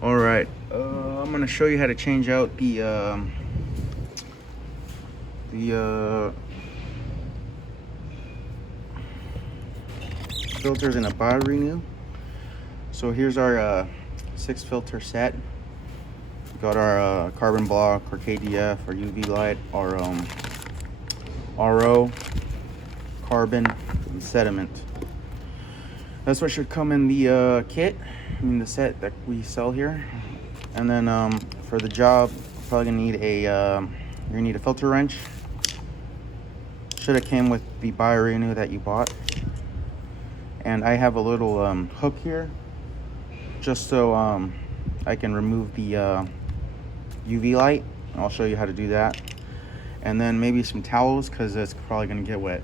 All right, I'm gonna show you how to change out the filters in a BioRenew. So here's our 6 filter set. We got our carbon block, our KDF, our UV light, our RO, carbon, and sediment. That's what should come in the kit, the set that we sell here. And then for the job, you're probably gonna need a filter wrench. Should have came with the BioRenew that you bought. And I have a little hook here, just so I can remove the UV light. I'll show you how to do that. And then maybe some towels, because it's probably gonna get wet.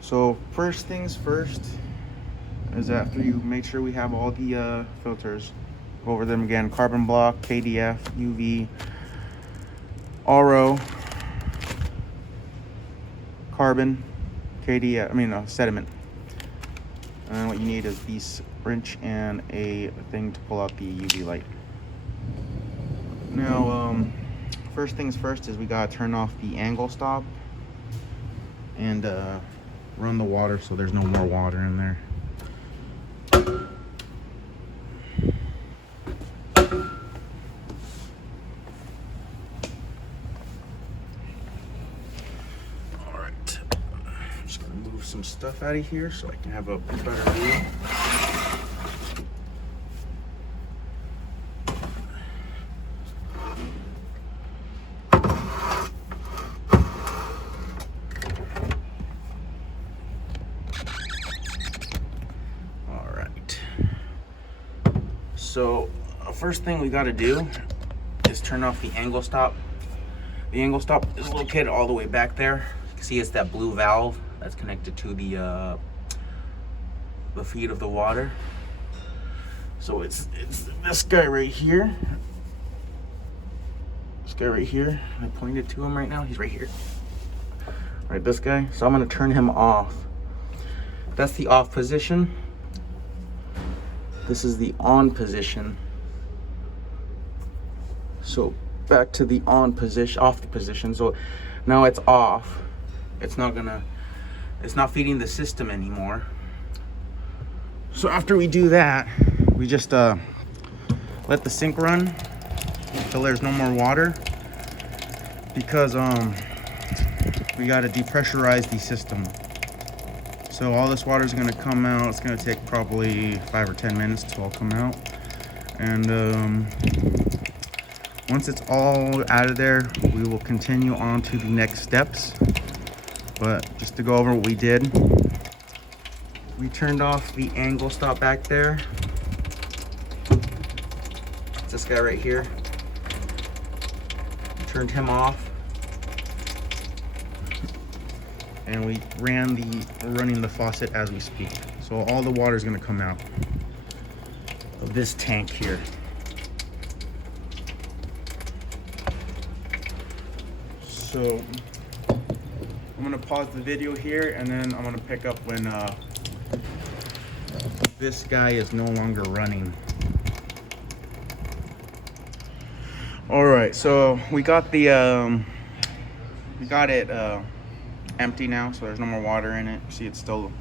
So first things first is after you make sure we have all the filters, go over them again: carbon block, KDF, UV, RO, carbon, KDF, sediment. And what you need is this wrench and a thing to pull out the UV light. Now, first things first is we gotta turn off the angle stop and run the water so there's no more water in there. Alright, I'm just gonna move some stuff out of here so I can have a better view. So first thing we got to do is turn off the angle stop. The angle stop is located all the way back there. You can see it's that blue valve that's connected to the feed of the water. So it's this guy right here. This guy right here. I pointed to him right now. He's right here. Right, this guy. So I'm going to turn him off. That's the off position. This is the on position. So back to the on position, off the position. So now it's off. It's not feeding the system anymore. So after we do that, we just let the sink run until there's no more water, because we got to depressurize the system. So all this water is going to come out. It's going to take probably 5 or 10 minutes to all come out. And once it's all out of there, we will continue on to the next steps. But just to go over what we did, we turned off the angle stop back there. It's this guy right here. Turned him off. And we running the faucet as we speak. So all the water is going to come out of this tank here. So I'm going to pause the video here, and then I'm going to pick up when this guy is no longer running. All right, so we got it empty now, so there's no more water in it. See, it's on.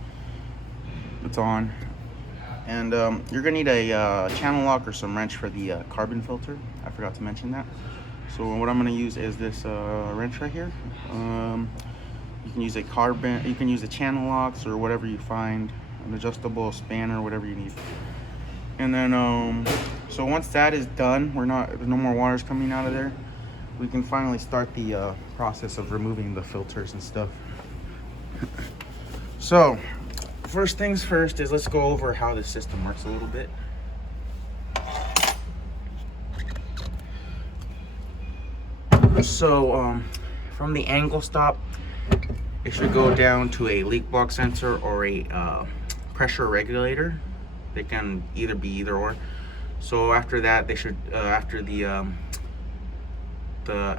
And you're gonna need a channel lock or some wrench for the carbon filter. I forgot to mention that. So what I'm gonna use is this wrench right here. You can use a channel locks or whatever you find, an adjustable spanner, whatever you need. And then so once that is done, there's no more water's coming out of there, we can finally start the process of removing the filters and stuff. So first things first is let's go over how the system works a little bit. So from the angle stop, it should go down to a leak block sensor or a pressure regulator. They can either be either or. So after that, they should after the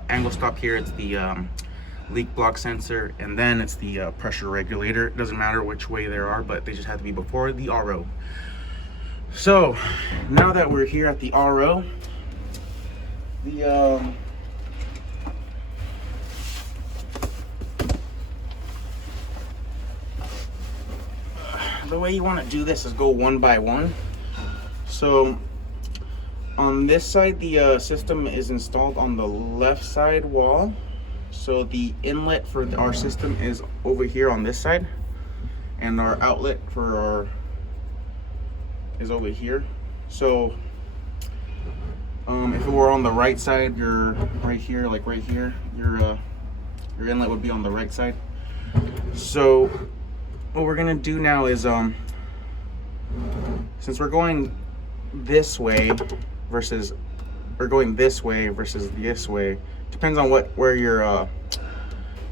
angle stop here, it's the leak block sensor, and then it's the pressure regulator. It doesn't matter which way there are, but they just have to be before the RO. So now that we're here at the RO, the way you want to do this is go one by one. So on this side, the system is installed on the left side wall. So the inlet for our system is over here on this side, and our outlet for our is over here. So if it were on the right side, you're right here, like right here, your inlet would be on the right side. So what we're gonna do now is since we're going this way versus this way, depends on where your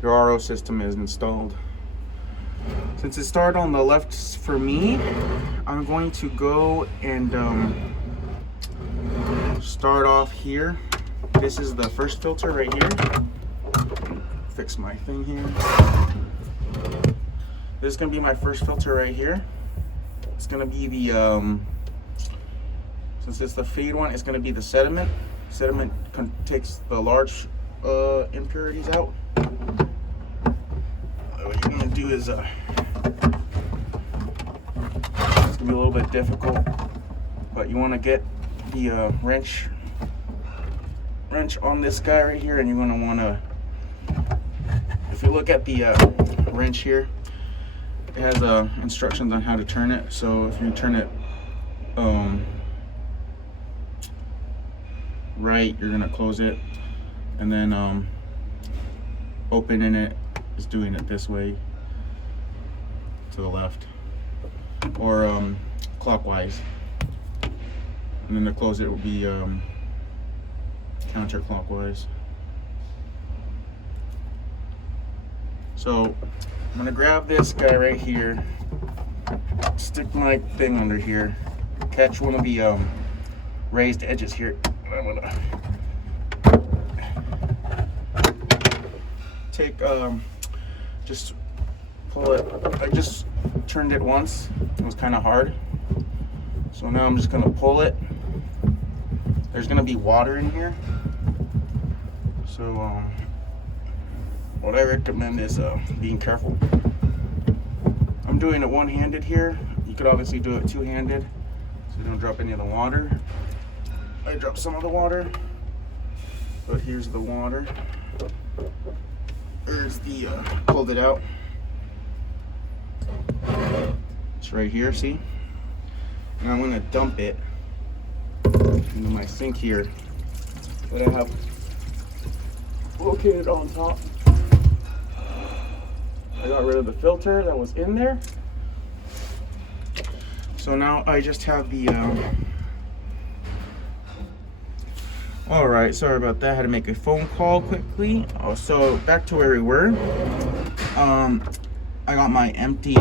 RO system is installed. Since it started on the left for me, I'm going to go and start off here. This is the first filter right here. Fix my thing here. This is gonna be my first filter right here. It's gonna be the since it's the fade one, it's gonna be the sediment. Sediment takes the large impurities out. What you're gonna do is it's gonna be a little bit difficult, but you want to get the wrench on this guy right here, and you're gonna want to, if you look at the wrench here, it has instructions on how to turn it. So if you turn it right, you're gonna close it, and then opening it is doing it this way to the left, or clockwise, and then to close it will be counterclockwise. So I'm gonna grab this guy right here, stick my thing under here, catch one of the raised edges here. I'm gonna take just pull it. I just turned it once. It was kind of hard, so now I'm just gonna pull it. There's gonna be water in here, so what I recommend is being careful. I'm doing it one-handed here. You could obviously do it two-handed, so you don't drop any of the water. I dropped some of the water, but here's the water. There's the pulled it out. It's right here, see? Now I'm gonna dump it into my sink here that I have located on top. I got rid of the filter that was in there. So now I just have the all right, sorry about that. I had to make a phone call quickly. Oh, so back to where we were. I got my empty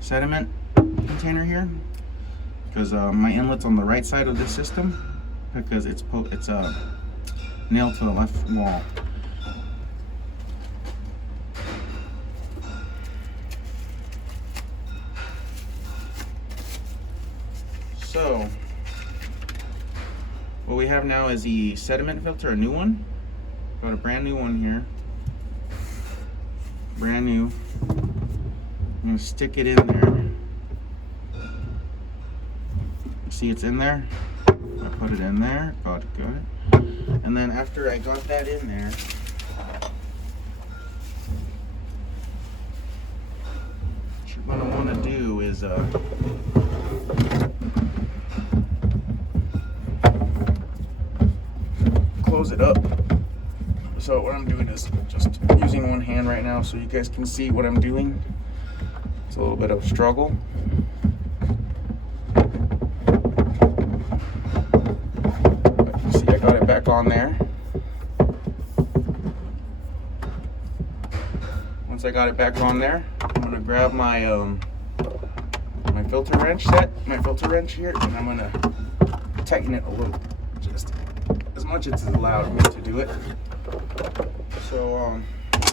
sediment container here because my inlet's on the right side of the system because it's nailed to the left wall. So what we have now is the sediment filter, a new one. Got a brand new one here. Brand new. I'm gonna stick it in there. See, it's in there. I put it in there. Got it good. And then after I got that in there, what I want to do is close it up. So what I'm doing is just using one hand right now so you guys can see what I'm doing. It's a little bit of a struggle. But you see, I got it back on there. Once I got it back on there, I'm gonna grab my my filter wrench here, and I'm gonna tighten it a little, just as much as it's allowed me to do it. So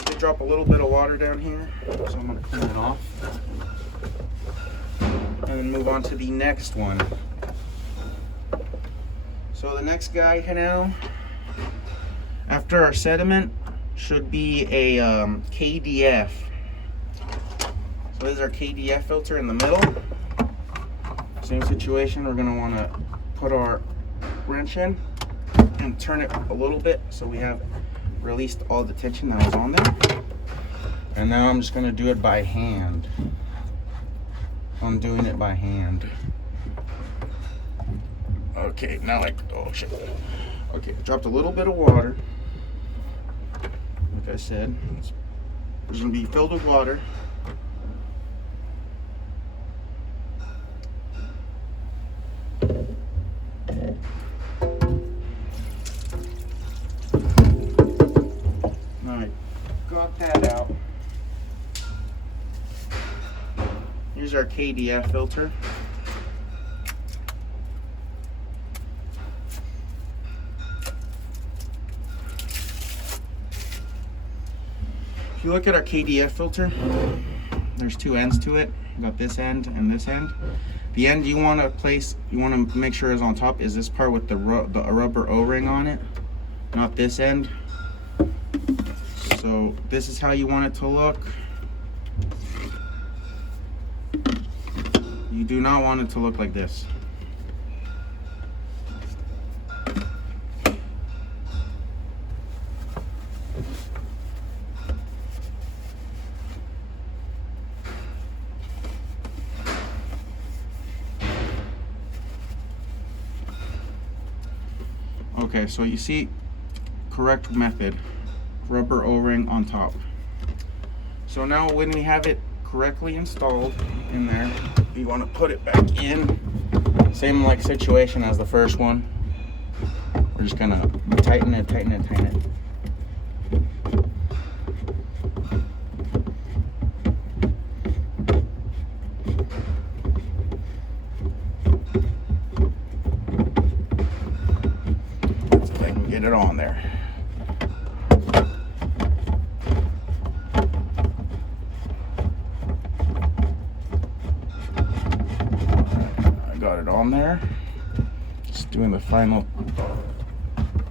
they drop a little bit of water down here, so I'm gonna clean it off. and then move on to the next one. So the next guy now, after our sediment, should be a KDF. So this is our KDF filter in the middle. Same situation, we're gonna wanna put our wrench in and turn it a little bit so we have released all the tension that was on there. And now I'm just gonna do it by hand. I'm doing it by hand. Okay, now oh shit. Okay, dropped a little bit of water. Like I said, it's gonna be filled with water. Now I got that out. Here's our KDF filter. If you look at our KDF filter, there's two ends to it. You got this end and this end. The end you want to make sure is on top is this part with the rubber O-ring on it, not this end. So this is how you want it to look. You do not want it to look like this. Okay, so you see, correct method, rubber O-ring on top. So now when we have it correctly installed in there, you want to put it back in. Same like situation as the first one. We're just gonna tighten it, tighten it, tighten it. Get it on there. I got it on there. Just doing the final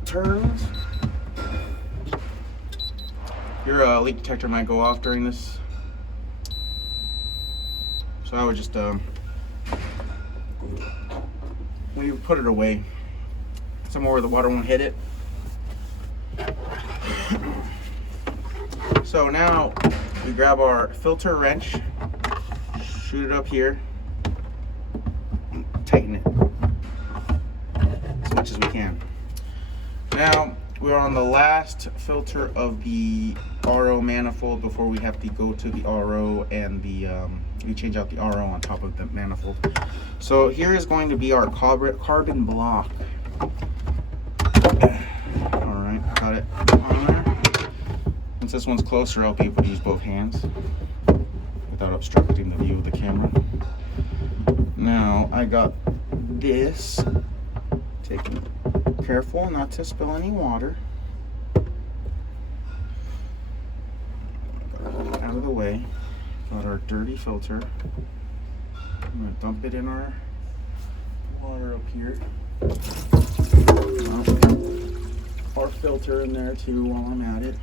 turns. Your leak detector might go off during this, so I would just when you put it away somewhere where the water won't hit it. So now we grab our filter wrench, shoot it up here, tighten it as much as we can. Now we're on the last filter of the RO manifold before we have to go to the RO and we change out the RO on top of the manifold. So here is going to be our carbon block. Alright, got it on there. Since this one's closer, I'll be able to use both hands without obstructing the view of the camera. Now, I got this. Taking careful not to spill any water. Got it out of the way. Got our dirty filter. I'm going to dump it in our water up here. Our filter in there too while I'm at it.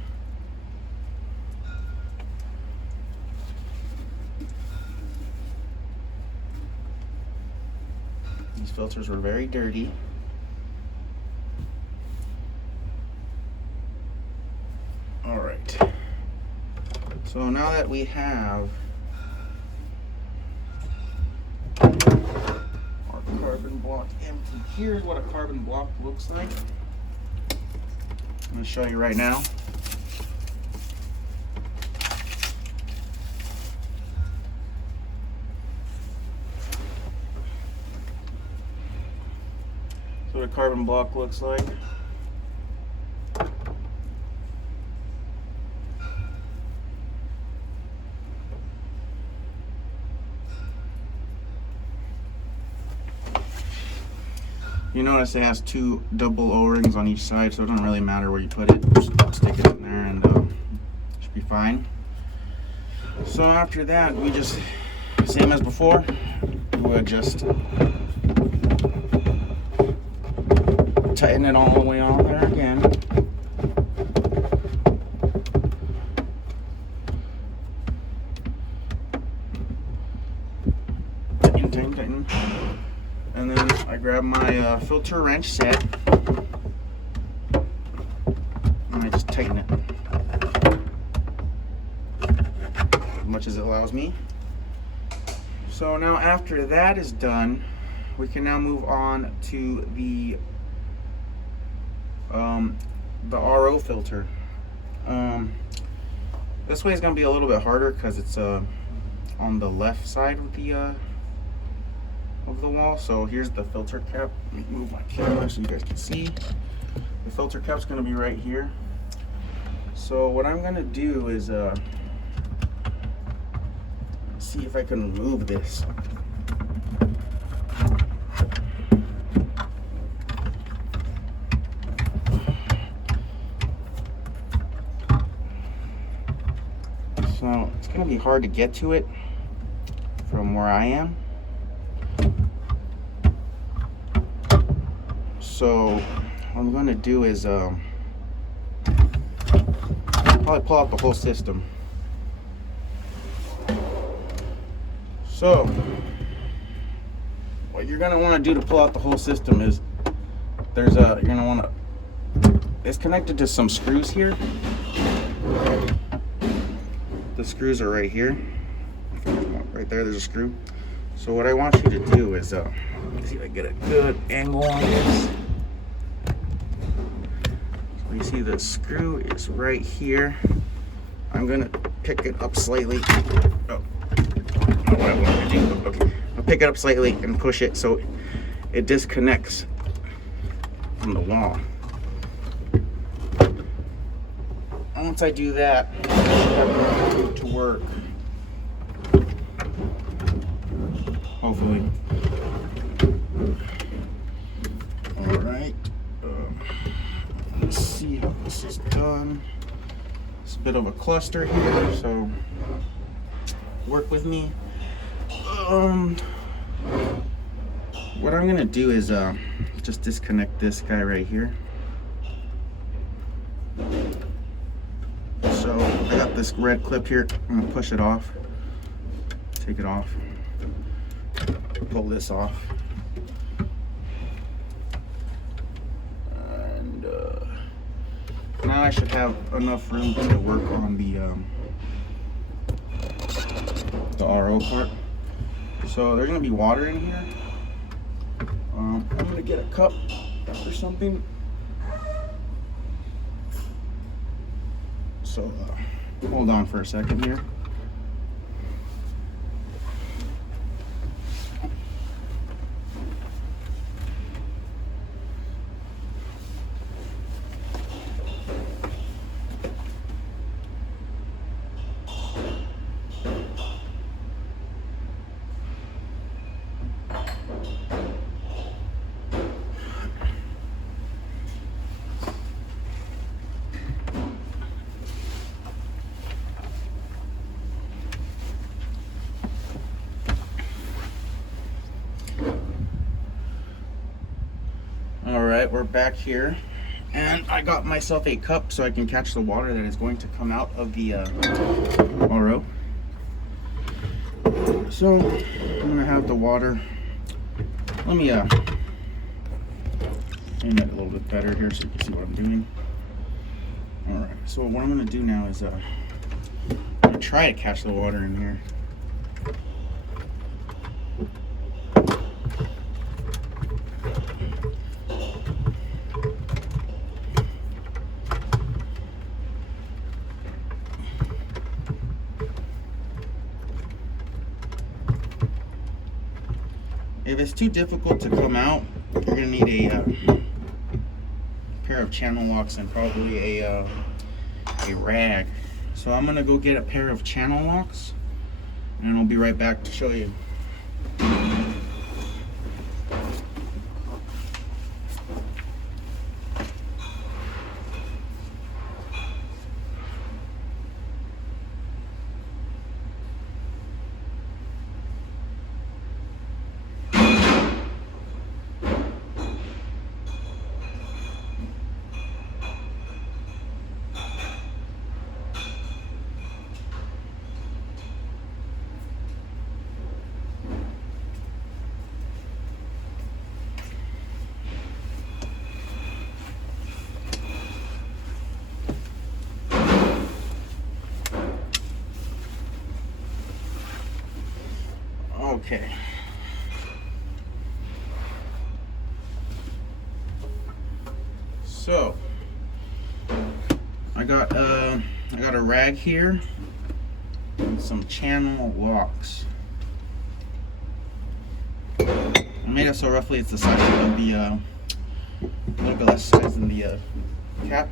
These filters were very dirty. All right. So now that we have our carbon block empty, here's what a carbon block looks like. I'm going to show you right now. So what a carbon block looks like. You notice it has two double O-rings on each side, so it doesn't really matter where you put it. Just stick it in there and it should be fine. So after that, we just, same as before, would just tighten it all the way on there again. Tighten. And then I grab my filter wrench set and I just tighten it as much as it allows me. So now after that is done, we can now move on to the RO filter. This way is going to be a little bit harder because it's on the left side of the wall. So here's the filter cap. Let me move my camera so you guys can see. The filter cap's going to be right here. So what I'm going to do is see if I can remove this. So it's going to be hard to get to it from where I am. So what I'm going to do is probably pull out the whole system. So what you're going to want to do to pull out the whole system is you're going to want to, it's connected to some screws here. The screws are right here. Right there, there's a screw. So what I want you to do is, let me see if I get a good angle on this. So you see the screw is right here. I'm gonna pick it up slightly. Oh, not what I wanted to do, but okay. I'll pick it up slightly and push it so it disconnects from the wall. And once I do that, I should to work. Hopefully. All right. Let's see how this is done. It's a bit of a cluster here, so work with me. What I'm gonna do is just disconnect this guy right here. So I got this red clip here. I'm gonna push it off. Take it off. Pull this off. And now I should have enough room to work on the RO part. So there's gonna be water in here. I'm gonna get a cup or something. So hold on for a second here. All right, we're back here, and I got myself a cup so I can catch the water that is going to come out of the RO. So I'm gonna have the water. Let me aim it a little bit better here so you can see what I'm doing. All right, so what I'm gonna do now is I'm gonna try to catch the water in here. If it's too difficult to come out, you're gonna need a pair of channel locks and probably a rag. So I'm gonna go get a pair of channel locks, and I'll be right back to show you. Okay. So I got a rag here and some channel locks. I made it so roughly it's the size of the a little bit less size than the cap.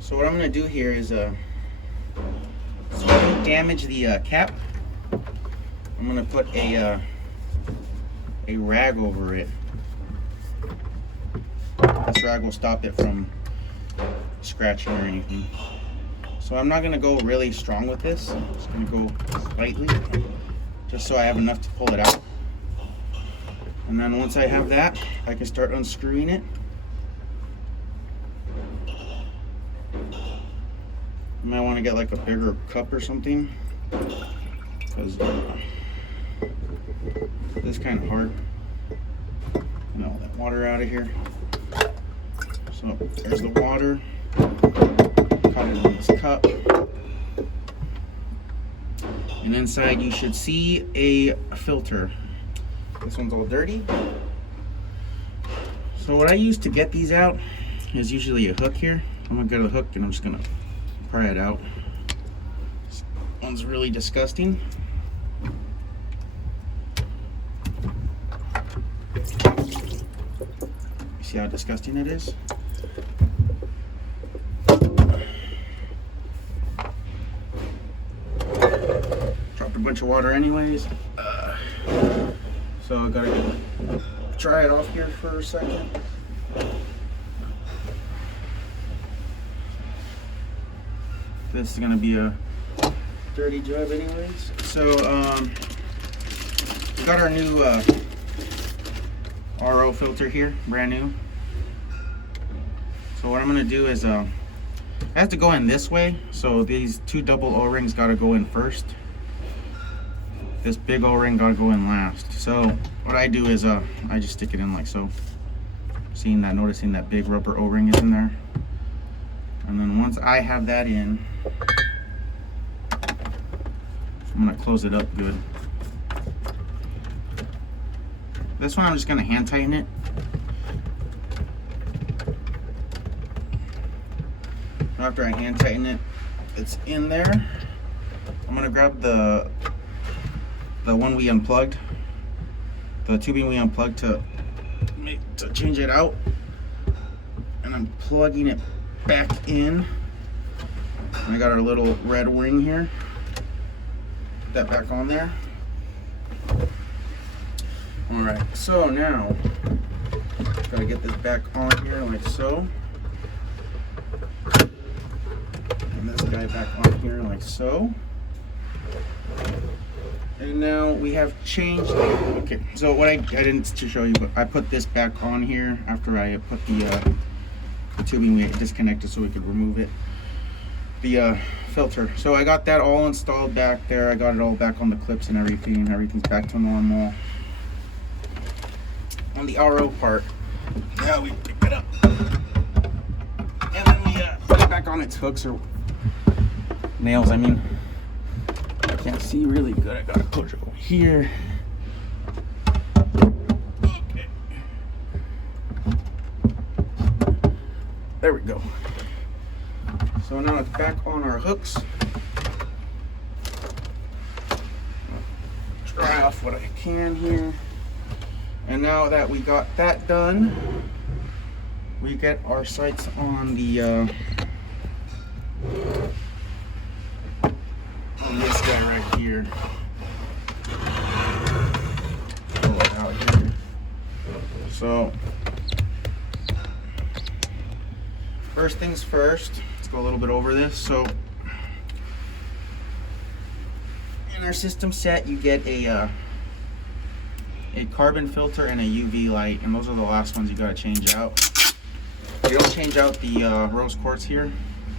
So what I'm gonna do here is so I don't damage the cap, I'm gonna put a rag over it. This rag will stop it from scratching or anything. So I'm not gonna go really strong with this. I'm just gonna go slightly, just so I have enough to pull it out. And then once I have that, I can start unscrewing it. You might want to get like a bigger cup or something, because this is kind of hard. Get all that water out of here. So there's the water. Cut it in this cup. And inside you should see a filter. This one's all dirty. So what I use to get these out is usually a hook here. I'm gonna get a hook and I'm just gonna pry it out. This one's really disgusting. You see how disgusting it is? Dropped a bunch of water anyways. So I gotta dry it off here for a second. This is gonna be a dirty job anyways. So we got our new RO filter here, brand new. So what I'm gonna do is I have to go in this way. So these two double O-rings gotta go in first. This big O-ring gotta go in last. So what I do is I just stick it in like so. Noticing that big rubber O-ring is in there. And then once I have that in, I'm gonna close it up good. This one I'm just gonna hand tighten it. After I hand tighten it, it's in there. I'm gonna grab the one we unplugged, the tubing we unplugged to change it out, and I'm plugging it back in. And I got our little red ring here. Put that back on there. All right, so now gotta get this back on here like so, and this guy back on here like so. And now we have changed. Okay, so what I didn't to show you, but I put this back on here after I put the tubing we disconnected so we could remove it. The filter. So I got that all installed back there. I got it all back on the clips and everything. Everything's back to normal. On the RO part, now we pick it up and then we put it back on its hooks or nails. I mean, I can't see really good. I gotta push it over here. Okay. There we go. So now it's back on our hooks. Dry off what I can here. And now that we got that done, we get our sights on the on this guy right here. Pull it out here. So first things first, let's go a little bit over this. So in our system set, you get a carbon filter and a UV light, and those are the last ones you gotta change out. You don't change out the rose quartz here.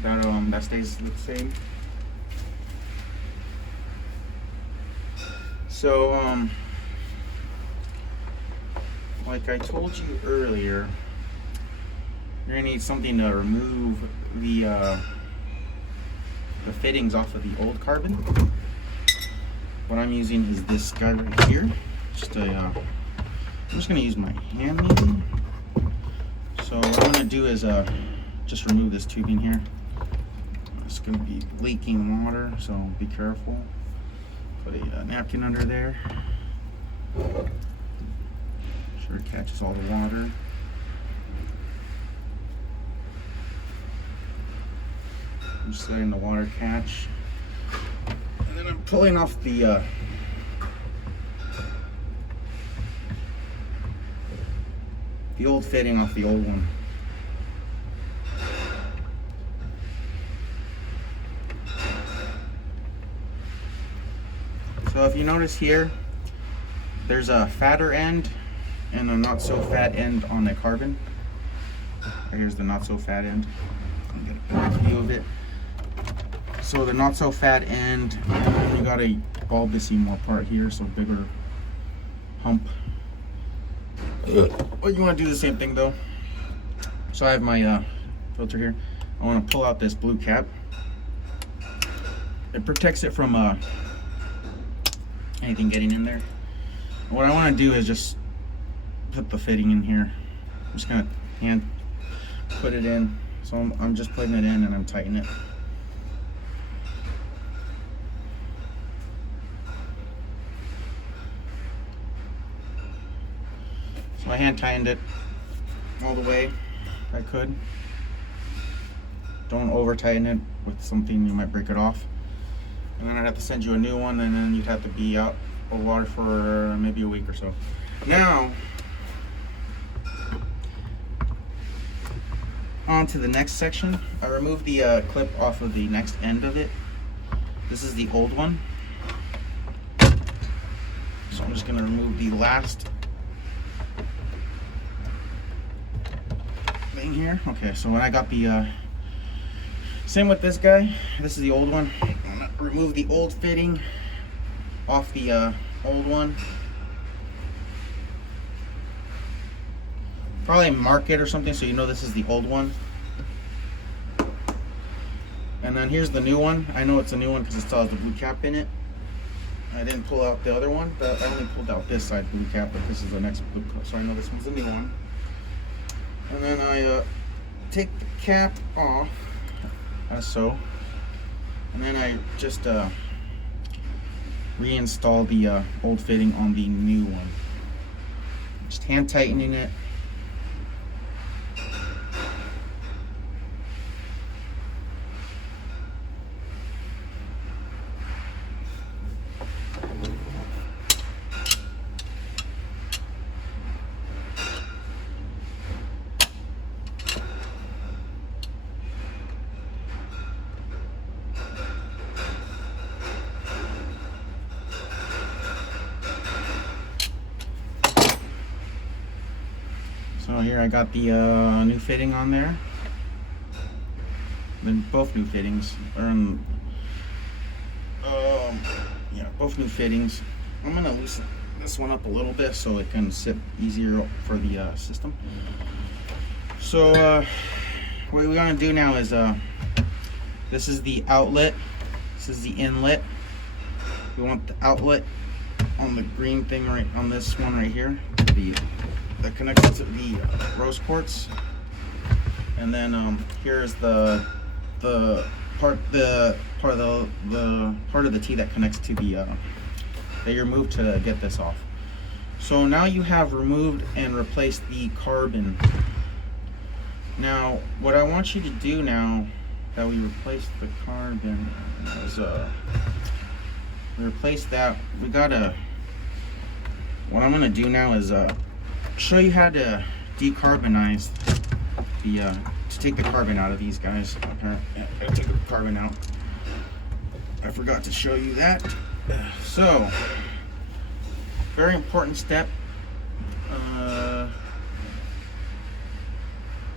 That stays the same. So like I told you earlier, you're gonna need something to remove the fittings off of the old carbon. what I'm using is this guy right here. I'm just gonna use my hand maybe. So what I'm gonna do is just remove this tubing here. It's gonna be leaking water, so be careful. Put a napkin under there. Sure it catches all the water. I'm just letting the water catch. And then I'm pulling off the old fitting off the old one. So if you notice here, there's a fatter end and a not so fat end on the carbon. Here's the not so fat end. I'll get a better view of it. So the not so fat end, you got a bulbousy more part here, so bigger hump. Well, you want to do the same thing though. So I have my filter here. I want to pull out this blue cap. It protects it from anything getting in there. What I want to do is just put the fitting in here. I'm just gonna hand put it in. So I'm just putting it in and I'm tightening it. So I hand tightened it all the way if I could. Don't over tighten it with something, you might break it off. And then I'd have to send you a new one, and then you'd have to be out of water for maybe a week or so. Now, on to the next section. I removed the clip off of the next end of it. This is the old one. So I'm just gonna remove the last thing here. Okay, so when I got the, same with this guy. This is the old one. I'm gonna remove the old fitting off the old one. Probably mark it or something so you know this is the old one. And then here's the new one. I know it's a new one because it still has the blue cap in it. I didn't pull out the other one, but I only pulled out this side blue cap, but this is the next blue cap, so I know this one's the new one. And then I take the cap off, as so. And then I just reinstall the old fitting on the new one. Just hand tightening it. So here I got the new fitting on there. Then both new fittings are in, yeah, both new fittings. I'm gonna loosen this one up a little bit so it can sit easier for the system. So what we're gonna do now is this is the outlet, this is the inlet. We want the outlet on the green thing right on this one right here, that connects to the rose quartz, and then here's the part of the T that connects to the that you removed to get this off. So now you have removed and replaced the carbon. Now what I want you to do now that we replaced the carbon is we replace that. We gotta, what I'm gonna do now is show you how to decarbonize the to take the carbon out of these guys. Okay, yeah, gotta take the carbon out. I forgot to show you that. So, very important step.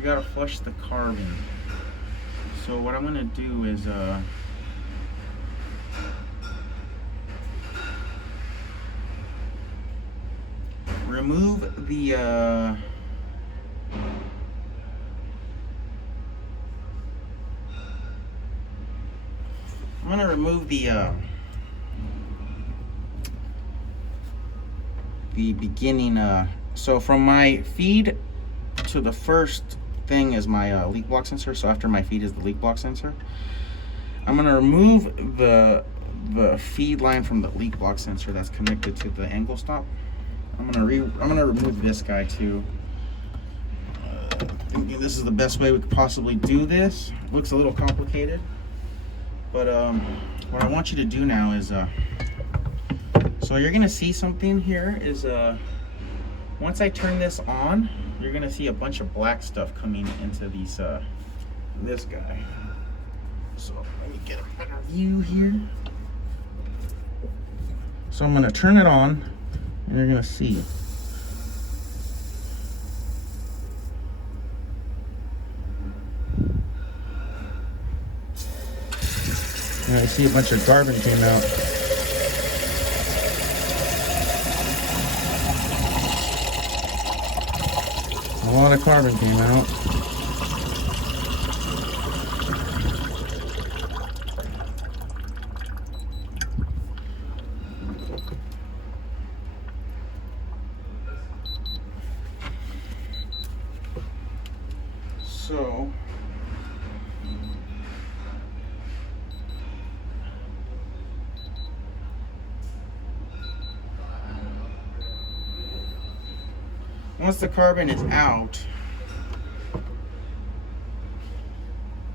You gotta flush the carbon. So what I'm gonna do is remove the I'm gonna remove the the beginning. So from my feed to the first thing is my leak block sensor. So after my feed is the leak block sensor. I'm gonna remove the feed line from the leak block sensor that's connected to the angle stop. I'm gonna remove this guy too. Thinking this is the best way we could possibly do this. Looks a little complicated, but what I want you to do now is so you're gonna see something here is once I turn this on, you're gonna see a bunch of black stuff coming into these this guy. So let me get a better view here. So I'm gonna turn it on and you're gonna see. I see a bunch of carbon came out. A lot of carbon came out. So once the carbon is out,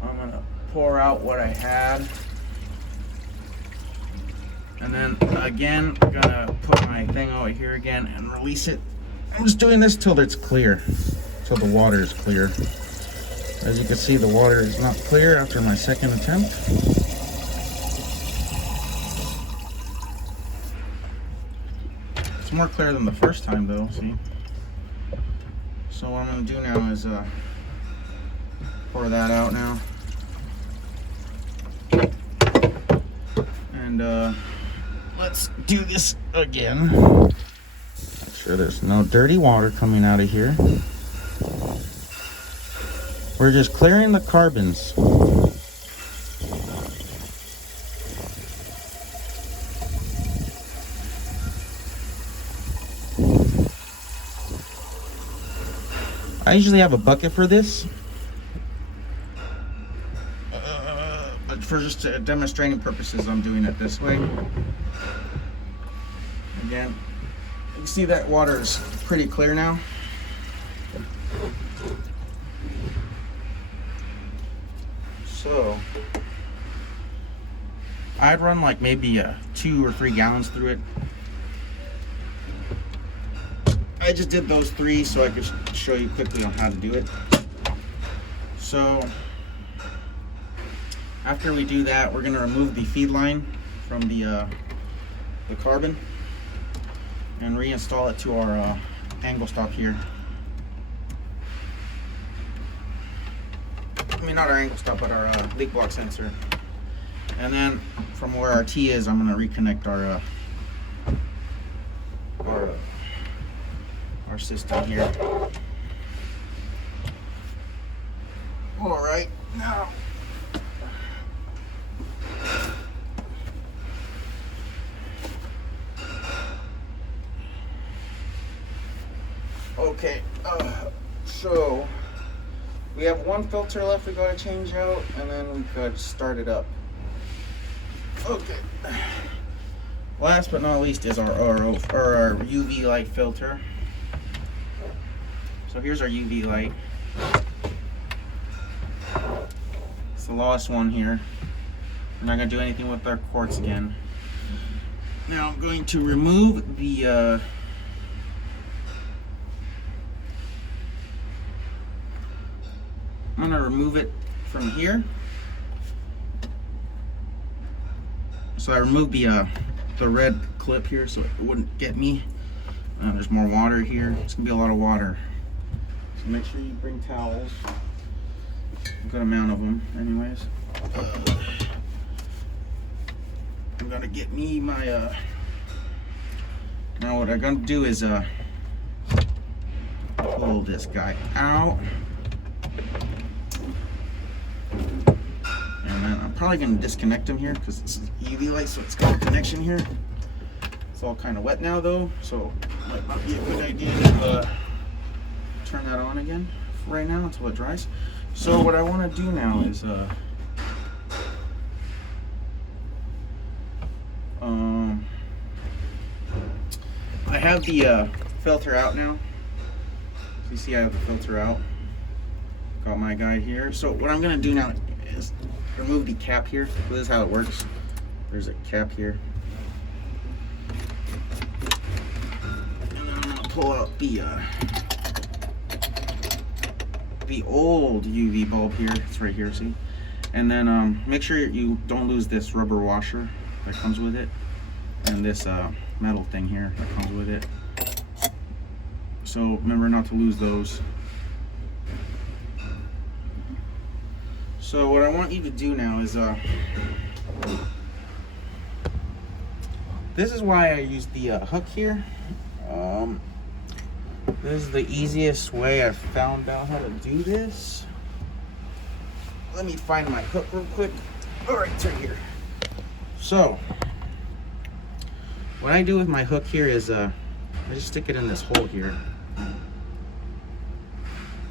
I'm gonna pour out what I had, and then again gonna put my thing over here again and release it. I'm just doing this till it's clear, till the water is clear. As you can see, the water is not clear after my second attempt. It's more clear than the first time though, see? So what I'm going to do now is pour that out now. And let's do this again. Make sure there's no dirty water coming out of here. We're just clearing the carbons. I usually have a bucket for this, but for just demonstrating purposes, I'm doing it this way. Again, you can see that water is pretty clear now. So I'd run like maybe 2 or 3 gallons through it. I just did those 3 so I could show you quickly on how to do it. So after we do that, we're going to remove the feed line from the carbon and reinstall it to our angle stop here. I mean, not our angle stop, but our leak block sensor. And then from where our T is, I'm going to reconnect our system here. All right, now okay, so we have one filter left we gotta change out, and then we could start it up. Okay, last but not least is our UV light filter. So here's our UV light. It's the last one here. We're not going to do anything with our quartz again. Now I'm going to remove the I'm going to remove it from here. So I removed the red clip here so it wouldn't get me. There's more water here. It's going to be a lot of water. So make sure you bring towels. A good amount of them anyways. I'm gonna get me my now what I'm gonna do is pull this guy out, and then I'm probably gonna disconnect him here because it's UV light, so it's got a connection here. So all kind of wet now though, so it might not be a good idea to turn that on again right now until it dries. So what I want to do now is I have the filter out now. So you see I have the filter out. Got my guy here. So what I'm gonna do now is remove the cap here. This is how it works. There's a cap here. And then I'm gonna pull out the old UV bulb here. It's right here, see? And then make sure you don't lose this rubber washer that comes with it, and this metal thing here that comes with it. So remember not to lose those. So what I want you to do now is this is why I use the hook here. This is the easiest way I've found out how to do this. Let me find my hook real quick. All right, it's right here. So what I do with my hook here is I just stick it in this hole here.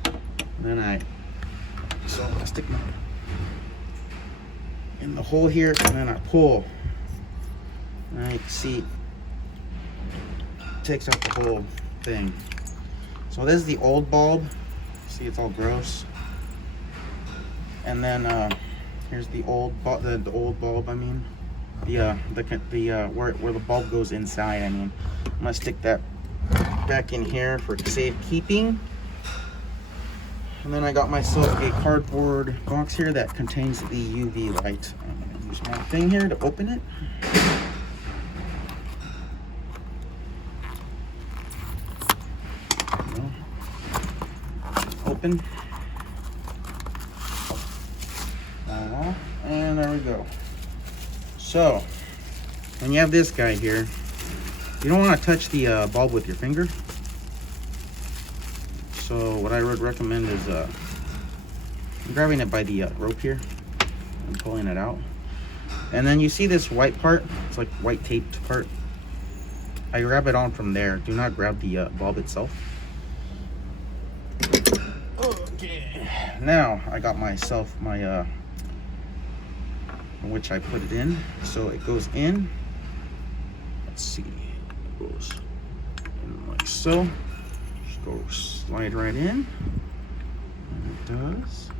And then I stick my in the hole here, and then I pull. And I can see it takes out the whole thing. So this is the old bulb. See, it's all gross. And then here's the old bulb. The old bulb. I mean, where the bulb goes inside. I mean, I'm gonna stick that back in here for safekeeping. And then I got myself a cardboard box here that contains the UV light. I'm gonna use my thing here to open it. Open. And there we go. So when you have this guy here, you don't want to touch the bulb with your finger. So what I would recommend is grabbing it by the rope here and pulling it out. And then you see this white part, it's like white taped part. I grab it on from there. Do not grab the bulb itself. Okay. Now I got myself my which I put it in. So it goes in. Let's see. It goes in like so. Just go slide right in. And it does.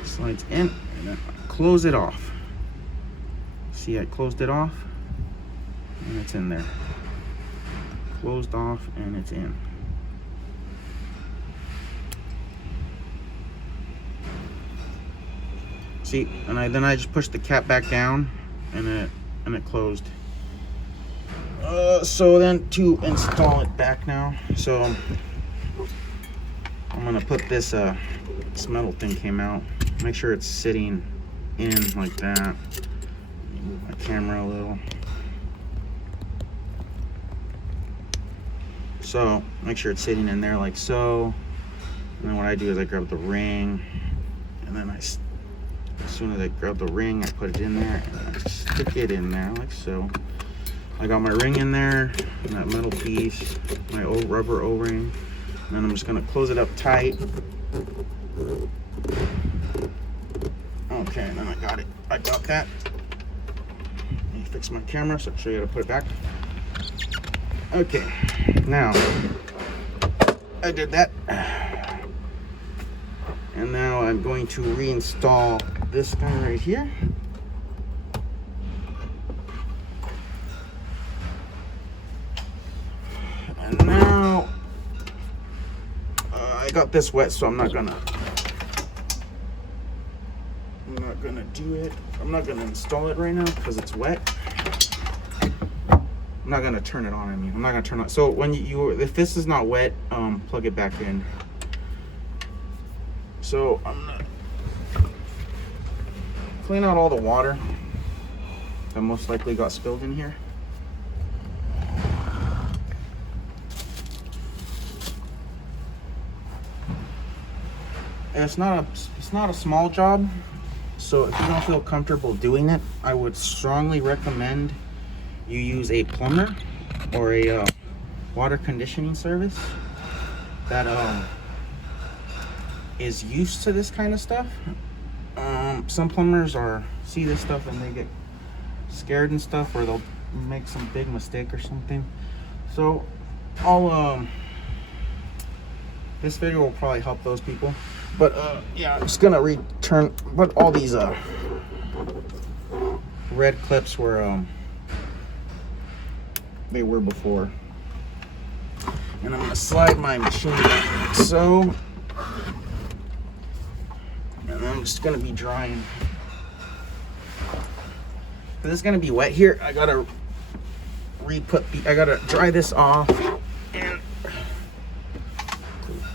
It slides in, and then I close it off. See, I closed it off, and it's in there. Closed off, and it's in. See, and then I just pushed the cap back down, and it closed. So then to install it back now, so I'm gonna put this metal thing came out. Make sure it's sitting in like that. Move my camera a little. So make sure it's sitting in there like so. And then what I do is I grab the ring, and then as soon as I grab the ring, I put it in there and I stick it in there like so. I got my ring in there, and that metal piece, my old rubber O-ring, and then I'm just gonna close it up tight. Okay, and then I got it. I got that. Let me fix my camera so I can show you how to put it back. Okay, now I did that. And now I'm going to reinstall this guy right here. And now I got this wet, so I'm not gonna do it. I'm not gonna install it right now because it's wet. I'm not gonna turn it on. I mean, I'm not gonna turn on. So when if this is not wet, plug it back in. So I'm gonna clean out all the water that most likely got spilled in here. And it's not a small job, so if you don't feel comfortable doing it, I would strongly recommend you use a plumber or a water conditioning service that is used to this kind of stuff. Some plumbers see this stuff and they get scared and stuff, or they'll make some big mistake or something. So this video will probably help those people. But yeah, I'm just gonna return. But all these red clips were they were before. And I'm gonna slide my machine back. So, and I'm just gonna be drying. This is gonna be wet here. I gotta dry this off. And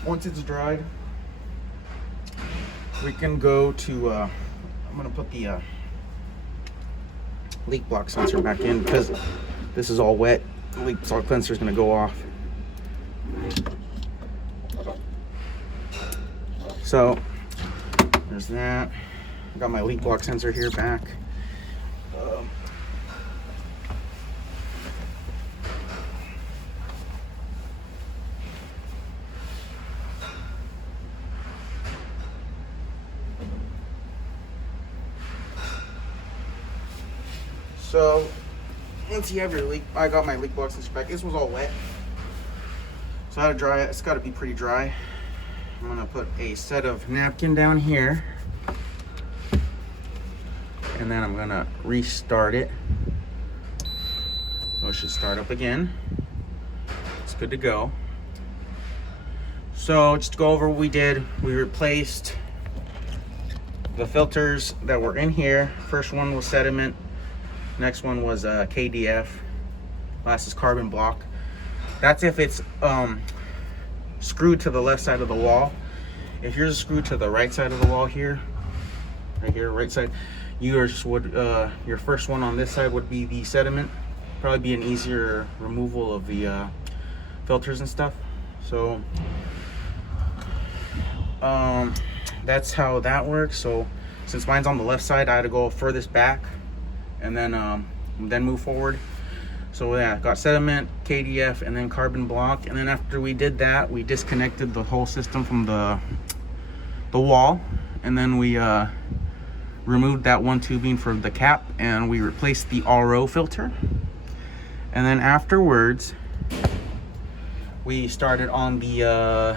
once it's dried, we can go to, I'm gonna put the leak block sensor back in because this is all wet. The leak block sensor is gonna go off. So there's that. I got my leak block sensor here back. So once you have your leak, I got my leak block sensor back. This was all wet, so I had to dry it. It's got to be pretty dry. I'm gonna put a set of napkin down here, and then I'm gonna restart it. So it should start up again. It's good to go. So just to go over what we did, we replaced the filters that were in here. First one was sediment. Next one was KDF. Last is carbon block. That's if it's screwed to the left side of the wall. If yours is screwed to the right side of the wall here, right here, right side, yours would your first one on this side would be the sediment. Probably be an easier removal of the filters and stuff. So that's how that works. So since mine's on the left side, I had to go furthest back and then move forward. So yeah, got sediment, KDF, and then carbon block. And then after we did that, we disconnected the whole system from the wall, and then we removed that one tubing for the cap, and we replaced the RO filter. And then afterwards, we started on the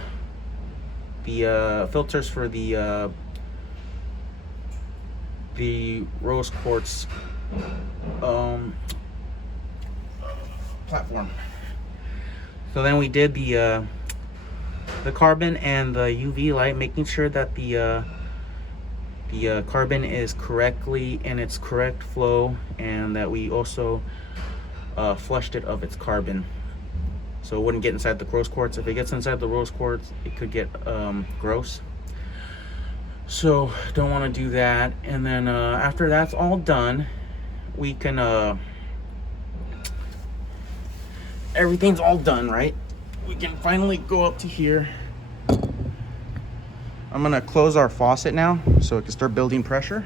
filters for the rose quartz platform. So then we did the carbon and the UV light, making sure that the carbon is correctly in its correct flow, and that we also flushed it of its carbon, so it wouldn't get inside the rose quartz. If it gets inside the rose quartz, it could get gross. So don't want to do that. And then after that's all done, we can everything's all done, right? We can finally go up to here. I'm gonna close our faucet now so it can start building pressure.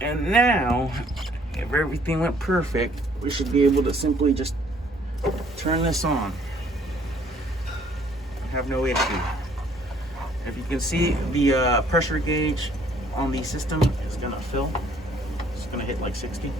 And now, if everything went perfect, we should be able to simply just turn this on. Have no issue. If you can see, the pressure gauge on the system is gonna fill. It's gonna hit like 60.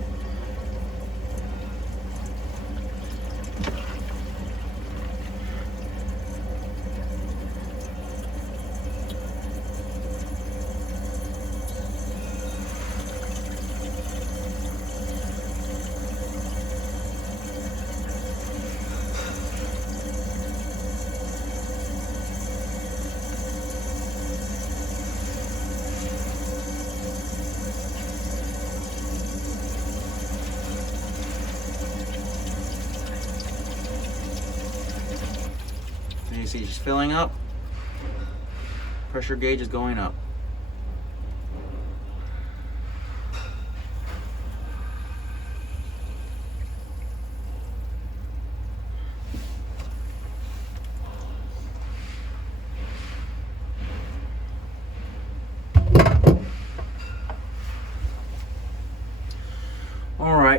You see it's filling up. Pressure gauge is going up.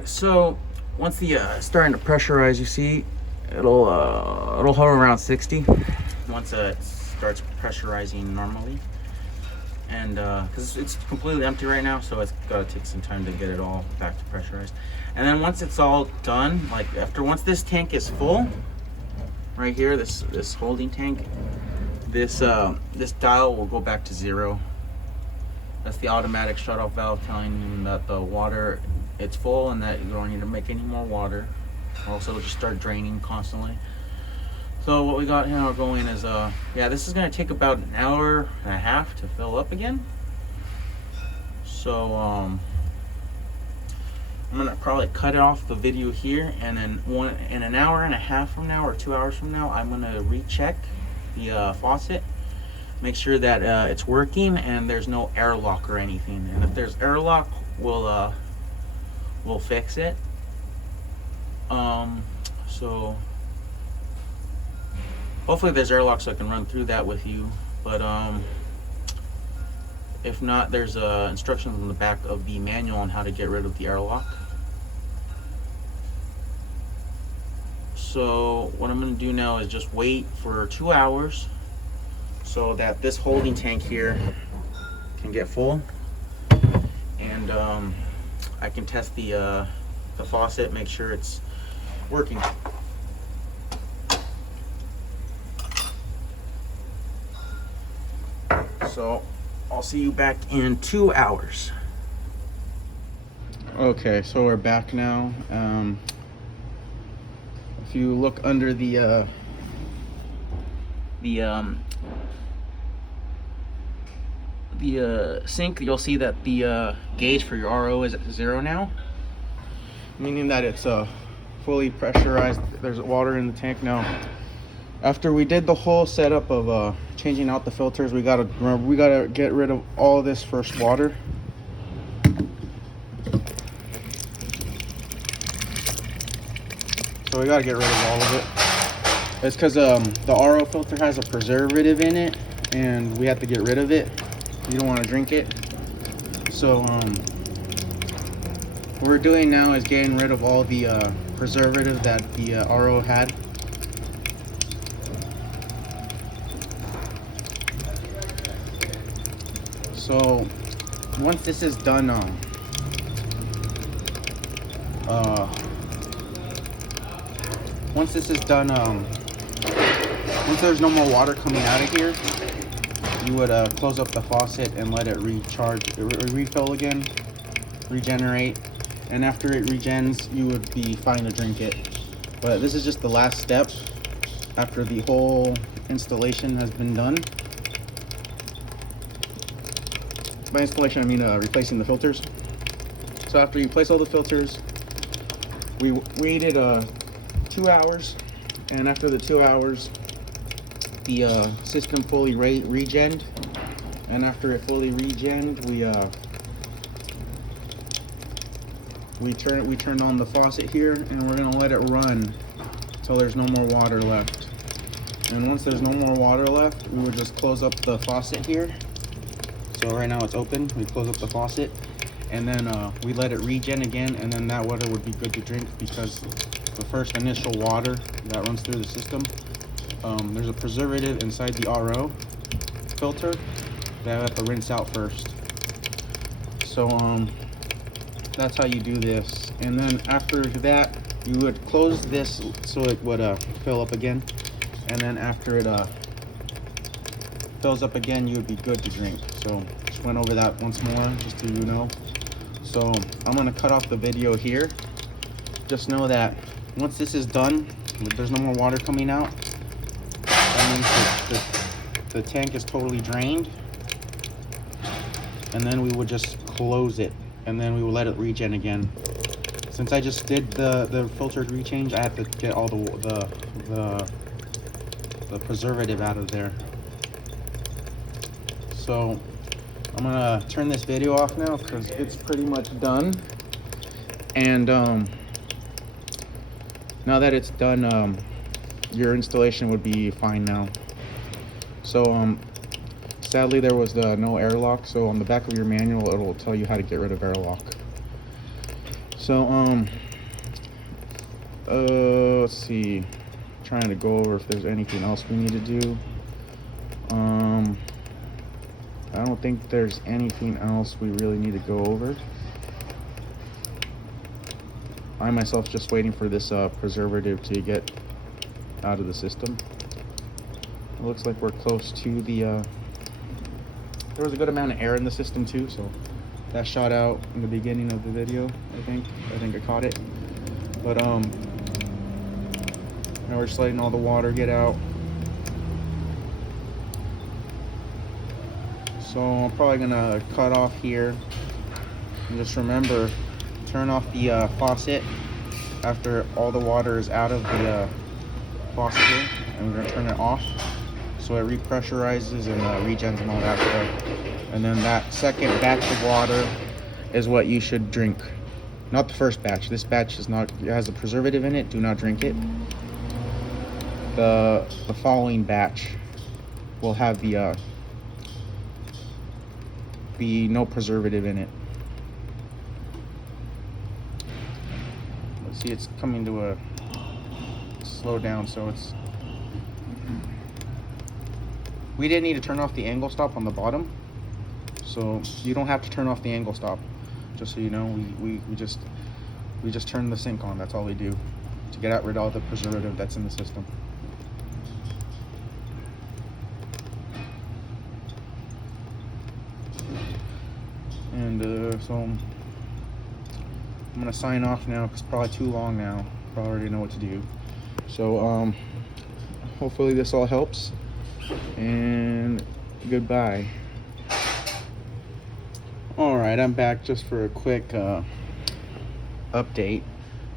So once the starting to pressurize, you see it'll hover around 60 once it starts pressurizing normally. And because it's completely empty right now, so it's got to take some time to get it all back to pressurized. And then once it's all done, like once this tank is full, right here, this holding tank, this dial will go back to 0. That's the automatic shut-off valve telling you that the water, it's full and that you don't need to make any more water, or else it'll just start draining constantly. So what we got here going is, yeah, this is going to take about an hour and a half to fill up again. So I'm going to probably cut it off the video here, and then in an hour and a half from now or 2 hours from now, I'm going to recheck the faucet, make sure that it's working and there's no airlock or anything. And if there's airlock, we'll fix it. So hopefully there's airlock so I can run through that with you, but if not, there's instructions on the back of the manual on how to get rid of the airlock. So what I'm going to do now is just wait for 2 hours so that this holding tank here can get full, and I can test the faucet, make sure it's working. So I'll see you back in 2 hours. Okay, so we're back now. If you look under the sink, you'll see that the gauge for your RO is at 0 now, meaning that it's fully pressurized. There's water in the tank now. After we did the whole setup of changing out the filters, we gotta get rid of all this first water. So we gotta get rid of all of it. It's because the RO filter has a preservative in it, and we have to get rid of it. You don't want to drink it. So what we're doing now is getting rid of all the preservative that the RO had. So once this is done, once there's no more water coming out of here, you would close up the faucet and let it recharge, refill again, regenerate, and after it regens, you would be fine to drink it. But this is just the last step after the whole installation has been done. By installation, I mean replacing the filters. So after you place all the filters, we waited 2 hours, and after the 2 hours, the system fully regened. And after it fully regened, we turned on the faucet here, and we're gonna let it run until there's no more water left. And once there's no more water left, we would just close up the faucet here. So right now it's open. We close up the faucet, and then we let it regen again, and then that water would be good to drink, because the first initial water that runs through the system, there's a preservative inside the RO filter that I have to rinse out first. So that's how you do this. And then after that, you would close this so it would fill up again, and then after it fills up again, you would be good to drink. So just went over that once more, just so you know. So I'm gonna cut off the video here. Just know that once this is done, there's no more water coming out. That means that the tank is totally drained. And then we would just close it, and then we will let it regen again. Since I just did the filter rechange, I have to get all the preservative out of there. So I'm gonna turn this video off now because it's pretty much done. And now that it's done, your installation would be fine now. So sadly there was no airlock, so on the back of your manual it'll tell you how to get rid of airlock. So let's see, trying to go over if there's anything else we need to do. I don't think there's anything else we really need to go over. I myself just waiting for this preservative to get out of the system. It looks like we're close to the there was a good amount of air in the system too, so that shot out in the beginning of the video. I think I caught it, but now we're just letting all the water get out. So I'm probably gonna cut off here, and just remember, turn off the faucet after all the water is out of the faucet here, and we're gonna turn it off so it repressurizes and regens and all that stuff. And then that second batch of water is what you should drink, not the first batch. This batch is not, it has a preservative in it. Do not drink it. The following batch will have the no preservative in it. Let's see, it's coming to a slow down, so it's, we didn't need to turn off the angle stop on the bottom, so you don't have to turn off the angle stop. Just so you know, we just turn the sink on. That's all we do to get rid of all the preservative that's in the system. And so I'm gonna sign off now because it's probably too long now. Probably already know what to do. So hopefully this all helps, and goodbye. All right, I'm back just for a quick update.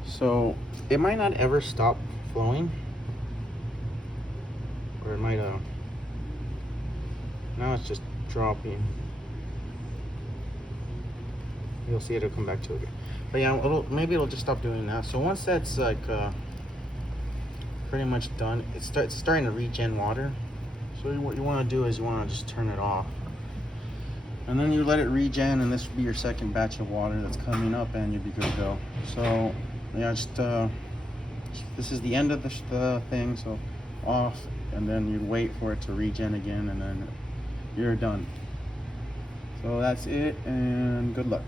So it might not ever stop flowing, or it might now it's just dropping. You'll see it'll come back to it again. But yeah, maybe it'll just stop doing that. So once that's like pretty much done, it's starting to regen water. So what you want to do is you want to just turn it off, and then you let it regen, and this will be your second batch of water that's coming up, and you'll be good to go. So yeah, just this is the end of the thing. So off, and then you wait for it to regen again, and then you're done. So that's it, and good luck.